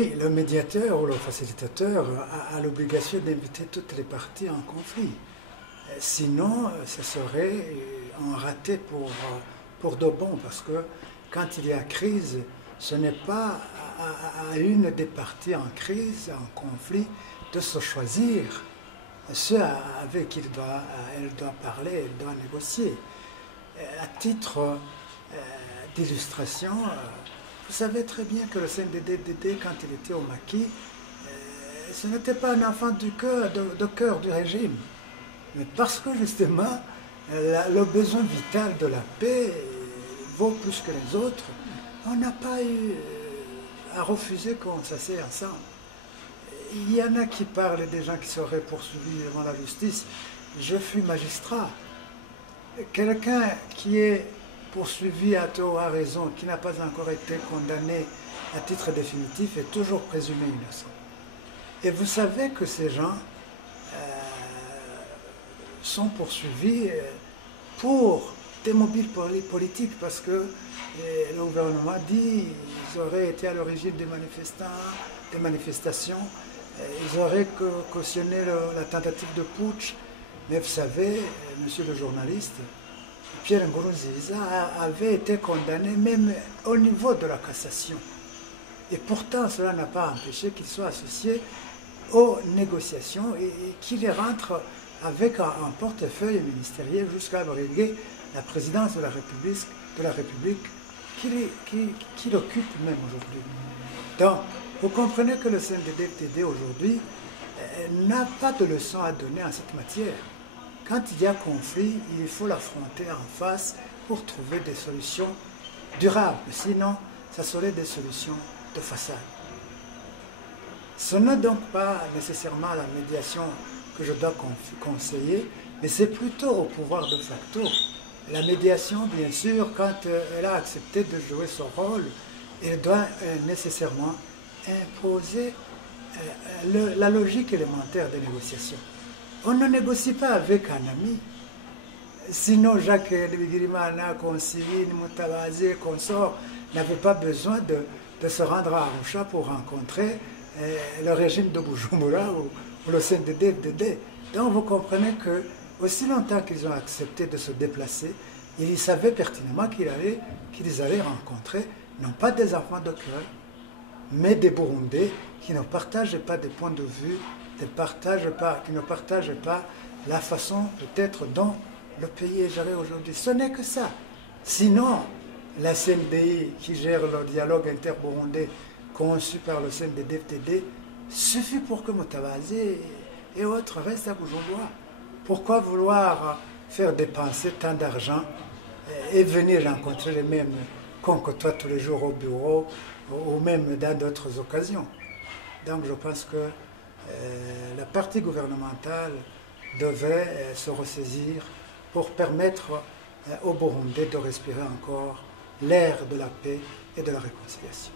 Oui, le médiateur ou le facilitateur a l'obligation d'inviter toutes les parties en conflit. Sinon, ce serait un raté pour de bon, parce que quand il y a crise, ce n'est pas à une des parties en crise, en conflit, de se choisir ceux avec qui elle doit parler, elle doit négocier. À titre d'illustration, vous savez très bien que le CNDD-FDD, quand il était au maquis, ce n'était pas un enfant du cœur du régime. Mais parce que justement, le besoin vital de la paix vaut plus que les autres, on n'a pas eu à refuser qu'on s'assied ensemble. Il y en a qui parlent des gens qui seraient poursuivis devant la justice. Je fus magistrat. Quelqu'un qui est poursuivi à tort ou à raison, qui n'a pas encore été condamné à titre définitif, est toujours présumé innocent. Et vous savez que ces gens sont poursuivis pour des mobiles politiques, parce que le gouvernement dit qu'ils auraient été à l'origine des manifestations, ils auraient cautionné la tentative de putsch. Mais vous savez, monsieur le journaliste, Pierre Nkurunziza avait été condamné même au niveau de la cassation. Et pourtant, cela n'a pas empêché qu'il soit associé aux négociations et qu'il rentre avec un portefeuille ministériel jusqu'à briguer la présidence de la République qu'il occupe même aujourd'hui. Donc, vous comprenez que le CNDD-FDD aujourd'hui n'a pas de leçon à donner en cette matière. Quand il y a conflit, il faut l'affronter en face pour trouver des solutions durables. Sinon, ça serait des solutions de façade. Ce n'est donc pas nécessairement la médiation que je dois conseiller, mais c'est plutôt au pouvoir de facto. La médiation, bien sûr, quand elle a accepté de jouer son rôle, elle doit nécessairement imposer la logique élémentaire des négociations. On ne négocie pas avec un ami. Sinon, Jacques Bigirimana, Consiline, Mutabazi, consort, n'avaient pas besoin de se rendre à Arusha pour rencontrer le régime de Bujumbura ou le CNDD-FDD. Donc vous comprenez que, aussi longtemps qu'ils ont accepté de se déplacer, ils savaient pertinemment qu'ils allaient rencontrer non pas des enfants de cœur, mais des Burundais qui ne partagent pas des points de vue, qui ne partagent pas la façon peut-être dont le pays est géré aujourd'hui. Ce n'est que ça. Sinon, la CNDI qui gère le dialogue inter-burundais conçu par le CNDD-FDD suffit pour que Mutabazi et autres restent à Bujumbura. Pourquoi vouloir faire dépenser tant d'argent et venir rencontrer les mêmes qu'on côtoie tous les jours au bureau ou même dans d'autres occasions? Donc je pense que la partie gouvernementale devrait se ressaisir pour permettre aux Burundais de respirer encore l'air de la paix et de la réconciliation.